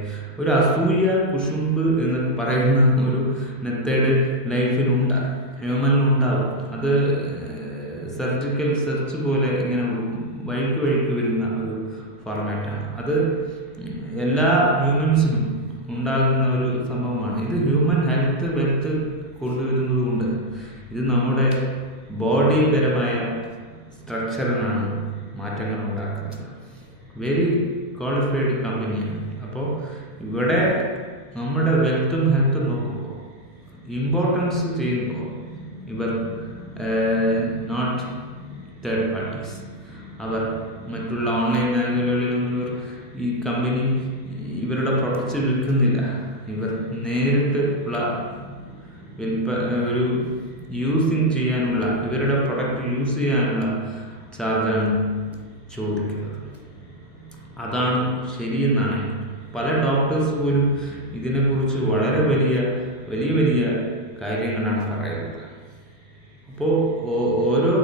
ഒരു അസൂയ, കുശുമ്പ് എന്നൊക്കെ പറയുന്ന ഒരു മെത്തേഡ് ലൈഫിലുണ്ടാകും, ഹ്യൂമനിലുണ്ടാകും. അത് സർജിക്കൽ സെർച്ച് പോലെ ഇങ്ങനെ വഴിക്ക് വരുന്ന ഒരു ഫോർമാറ്റാണ്. അത് എല്ലാ ഹ്യൂമൻസിനും ഉണ്ടാകുന്ന ഒരു സംഭവമാണ്. ഇത് ഹ്യൂമൻ ഹെൽത്ത് വെൽത്ത് കൊണ്ടുവരുന്നത് കൊണ്ട് ഇത് നമ്മുടെ ബോഡിപരമായ സ്ട്രക്ചറിനാണ് മാറ്റങ്ങൾ ഉണ്ടാക്കുന്നത്. വെരി ക്വാളിഫൈഡ് കമ്പനിയാണ്. അപ്പോൾ ഇവിടെ നമ്മുടെ വെൽത്തും ഹെൽത്തും നോക്കുമ്പോൾ ഇമ്പോർട്ടൻസ് ചെയ്യുമ്പോൾ ഇവർ നോട്ട് തേർഡ് പാർട്ടീസ്. അവർ മറ്റുള്ള ഓൺലൈൻ മേഖലകളിലൊന്നും ഈ കമ്പനി ഇവരുടെ പ്രൊഡക്ട്സ് വിൽക്കുന്നില്ല. ഇവർ നേരിട്ട് ഉള്ള ഒരു യൂസിങ് ചെയ്യാനുള്ള, ഇവരുടെ പ്രൊഡക്റ്റ് യൂസ് ചെയ്യാനുള്ള ചാർജാണ് ചോദിക്കുന്നത്. അതാണ് ശരിയെന്നാണ് പല ഡോക്ടേഴ്സ് പോലും ഇതിനെക്കുറിച്ച് വളരെ വലിയ കാര്യങ്ങളാണ് പറയുന്നത്. അപ്പോൾ ഓരോ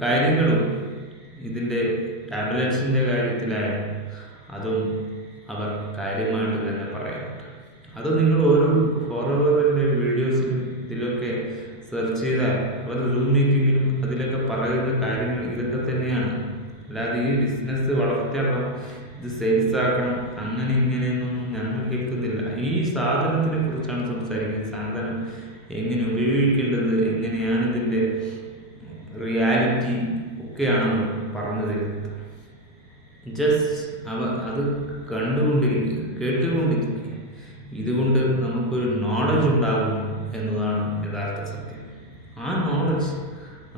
കാര്യങ്ങളും ഇതിൻ്റെ ടാബ്ലറ്റ്സിൻ്റെ കാര്യത്തിലായാലും അതും അവർ കാര്യമായിട്ട് തന്നെ പറയാറുണ്ട്. അത് നിങ്ങൾ ഓരോ ഫോറവറിൻ്റെ വീഡിയോസിലും ഇതിലൊക്കെ സെർച്ച് ചെയ്താൽ അവർ സൂം മീറ്റിങ്ങിലും അതിലൊക്കെ പറയുന്ന കാര്യങ്ങൾ ഇതൊക്കെ തന്നെയാണ്. അല്ലാതെ ഈ ബിസിനസ് വളർത്തിയാൽ ഇത് സെയിൽസ് ആക്കണം അങ്ങനെ ഇങ്ങനെയൊന്നും ഞങ്ങൾ കേൾക്കുന്നില്ല. ഈ സാധനത്തിനെ കുറിച്ചാണ് സംസാരിക്കുന്നത്. സാധനം എങ്ങനെ ഉപയോഗിക്കേണ്ടത്, എങ്ങനെയാണ് ഇതിൻ്റെ റിയാലിറ്റി ഒക്കെയാണ് പറഞ്ഞു തരുന്നത്. ജസ്റ്റ് അത് കണ്ടുകൊണ്ടിരിക്കുക, കേട്ടുകൊണ്ടിരിക്കുക. ഇതുകൊണ്ട് നമുക്കൊരു നോളജ് ഉണ്ടാകും എന്നതാണ് യഥാർത്ഥ സത്യം. ആ നോളജ്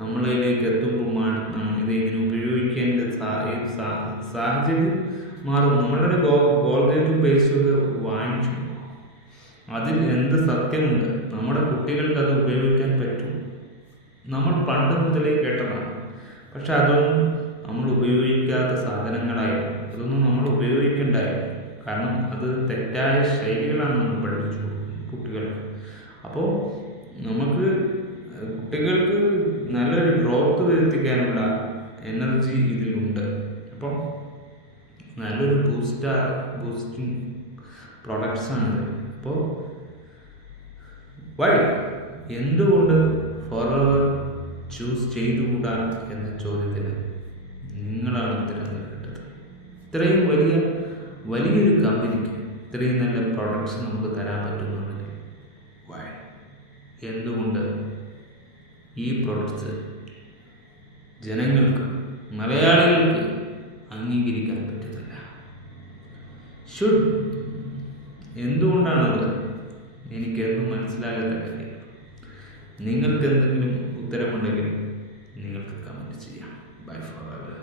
നമ്മളിലേക്ക് എത്തുമ്പോഴാണ് ഇതിങ്ങനെ ഉപയോഗിക്കേണ്ട സാഹചര്യം മാറും. നമ്മളുടെ ഗോൾഗേറ്റും പൈസയും വാങ്ങിച്ചു, അതിൽ എന്ത് സത്യമുണ്ട്? നമ്മുടെ കുട്ടികൾക്ക് അത് ഉപയോഗിക്കാൻ പറ്റും. നമ്മൾ പണ്ട് മുതലേ കേട്ടതാണ്. പക്ഷെ അതൊന്നും നമ്മൾ ഉപയോഗിക്കാത്ത സാധനങ്ങളായിരുന്നു. അതൊന്നും നമ്മൾ ഉപയോഗിക്കേണ്ടായിരുന്നു. കാരണം അത് തെറ്റായ ശൈലികളാണ് നമ്മൾ പഠിപ്പിച്ചു കുട്ടികൾക്ക്. അപ്പോൾ നമുക്ക് കുട്ടികൾക്ക് നല്ലൊരു ഗ്രോത്ത് വരുത്തിക്കാനുള്ള എനർജി ഇതിലുണ്ട്. അപ്പോൾ നല്ലൊരു ബൂസ്റ്റിംഗ് പ്രൊഡക്ട്സാണിത്. അപ്പോൾ എന്തുകൊണ്ട് ഫോറവർ ചൂസ് ചെയ്തുകൂടാ എന്ന ചോദ്യത്തിന് നിങ്ങളാണ് ഉത്തരം നൽകേണ്ടത്. ഇത്രയും വലിയൊരു കമ്പനിക്ക് ഇത്രയും നല്ല പ്രോഡക്ട്സ് നമുക്ക് തരാൻ പറ്റുന്നുണ്ടെങ്കിൽ എന്തുകൊണ്ട് ഈ പ്രോഡക്ട്സ് ജനങ്ങൾക്ക്, മലയാളികൾക്ക് അംഗീകരിക്കാൻ പറ്റുന്നില്ല? എന്തുകൊണ്ടാണത്? എനിക്കെന്നും മനസ്സിലാകാത്ത കാര്യം. നിങ്ങൾക്ക് എന്തെങ്കിലും ഉത്തരമുണ്ടെങ്കിൽ നിങ്ങൾക്ക് കമൻറ്റ് ചെയ്യാം. Bye for ever.